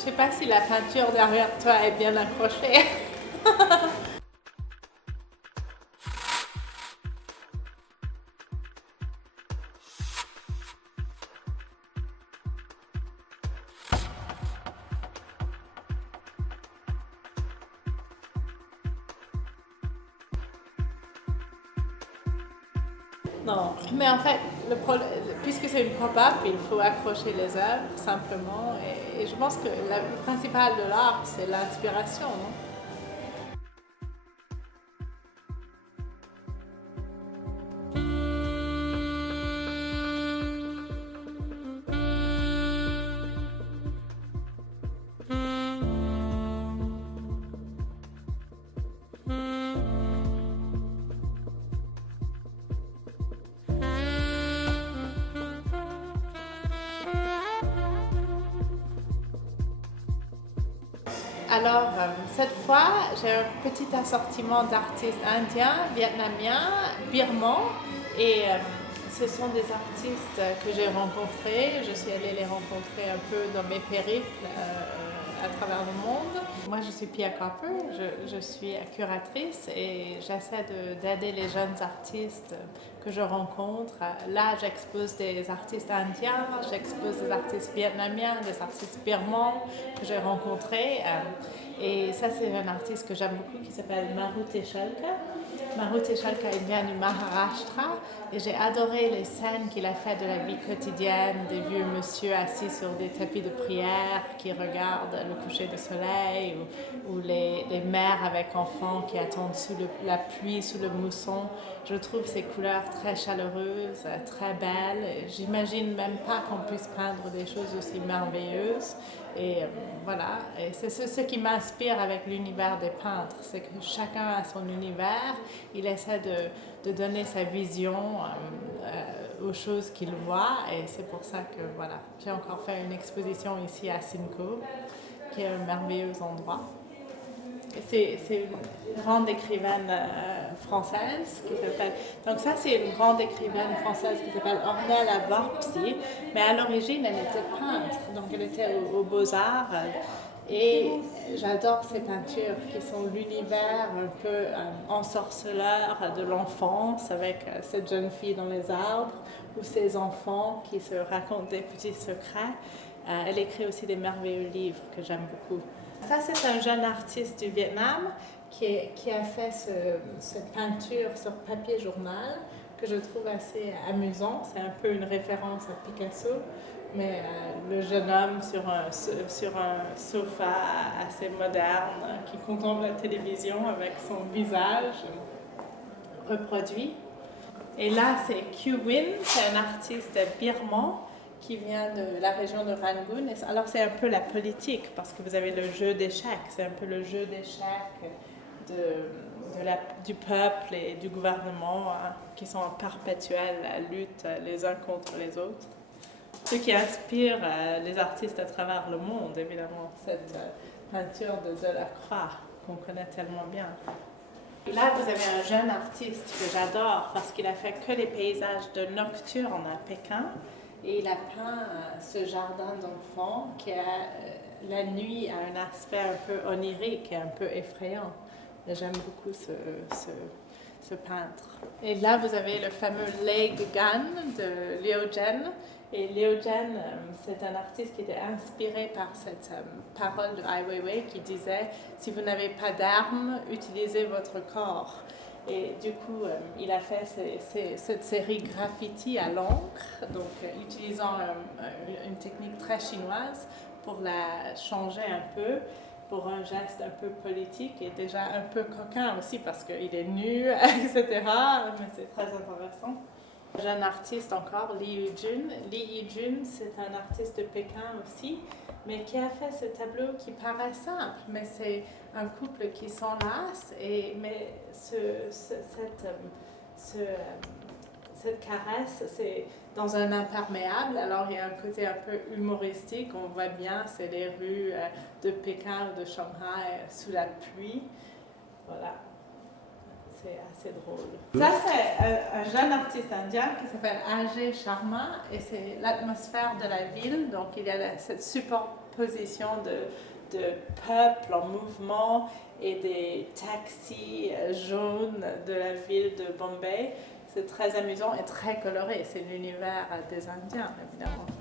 Je sais pas si la peinture derrière toi est bien accrochée. Non, mais en fait, puisque c'est une pop-up, il faut accrocher les œuvres simplement. Et je pense que le principal de l'art, c'est l'inspiration, non? Alors, cette fois, j'ai un petit assortiment d'artistes indiens, vietnamiens, birmans et ce sont des artistes que j'ai rencontrés. Je suis allée les rencontrer un peu dans mes périples à travers le monde. Moi, je suis Pia Copper, je suis curatrice et j'essaie d'aider les jeunes artistes que je rencontre. Là, j'expose des artistes indiens, j'expose des artistes vietnamiens, des artistes birmans que j'ai rencontrés. Et ça, c'est un artiste que j'aime beaucoup qui s'appelle Maruti Shalka. Maruti Shalka, il vient du Maharashtra et j'ai adoré les scènes qu'il a fait de la vie quotidienne, des vieux monsieur assis sur des tapis de prière qui regardent le coucher du soleil ou les mères avec enfants qui attendent sous la pluie, sous le mousson. Je trouve ces couleurs très chaleureuses, très belles. J'imagine même pas qu'on puisse peindre des choses aussi merveilleuses. Et voilà, et c'est ce qui m'inspire avec l'univers des peintres, c'est que chacun a son univers, il essaie de donner sa vision aux choses qu'il voit et c'est pour ça que voilà, j'ai encore fait une exposition ici à Simcoe, qui est un merveilleux endroit. C'est une grande écrivaine française qui s'appelle... Donc ça, c'est une grande écrivaine française qui s'appelle Ornella Vorpsi, mais à l'origine, elle était peintre, donc elle était aux Beaux-Arts. Et j'adore ces peintures qui sont l'univers un peu ensorceleur de l'enfance avec cette jeune fille dans les arbres ou ces enfants qui se racontent des petits secrets. Elle écrit aussi des merveilleux livres que j'aime beaucoup. Ça, c'est un jeune artiste du Vietnam qui a fait cette peinture sur papier journal que je trouve assez amusant. C'est un peu une référence à Picasso, mais le jeune homme sur un sofa assez moderne qui contemple la télévision avec son visage reproduit. Et là, c'est Q Win, c'est un artiste birman qui vient de la région de Rangoon. Alors c'est un peu la politique, parce que vous avez le jeu d'échecs, c'est un peu le jeu d'échecs du peuple et du gouvernement qui sont en perpétuelle lutte les uns contre les autres. Ce qui inspire les artistes à travers le monde, évidemment, cette peinture de Delacroix qu'on connaît tellement bien. Là, vous avez un jeune artiste que j'adore parce qu'il a fait que les paysages de nocturne à Pékin. Et il a peint ce jardin d'enfants qui, la nuit, a un aspect un peu onirique et un peu effrayant. J'aime beaucoup ce peintre. Et là, vous avez le fameux Lei Gan de Liu Zhen. Et Liu Zhen, c'est un artiste qui était inspiré par cette parole de Ai Weiwei qui disait « Si vous n'avez pas d'armes, utilisez votre corps ». Et du coup, il a fait cette série graffiti à l'encre, donc utilisant une technique très chinoise pour la changer un peu, pour un geste un peu politique et déjà un peu coquin aussi parce qu'il est nu, etc. Mais c'est très intéressant. Jeune artiste encore, Li Yijun. Li Yijun, c'est un artiste de Pékin aussi, mais qui a fait ce tableau qui paraît simple, mais c'est un couple qui s'enlace, mais cette caresse, c'est dans un imperméable, alors il y a un côté un peu humoristique, on voit bien, c'est les rues de Pékin ou de Shanghai sous la pluie, voilà. C'est assez drôle. Ça, c'est un jeune artiste indien qui s'appelle Ajay Sharma et c'est l'atmosphère de la ville. Donc, il y a cette composition de peuple en mouvement et des taxis jaunes de la ville de Bombay. C'est très amusant et très coloré. C'est l'univers des Indiens, évidemment.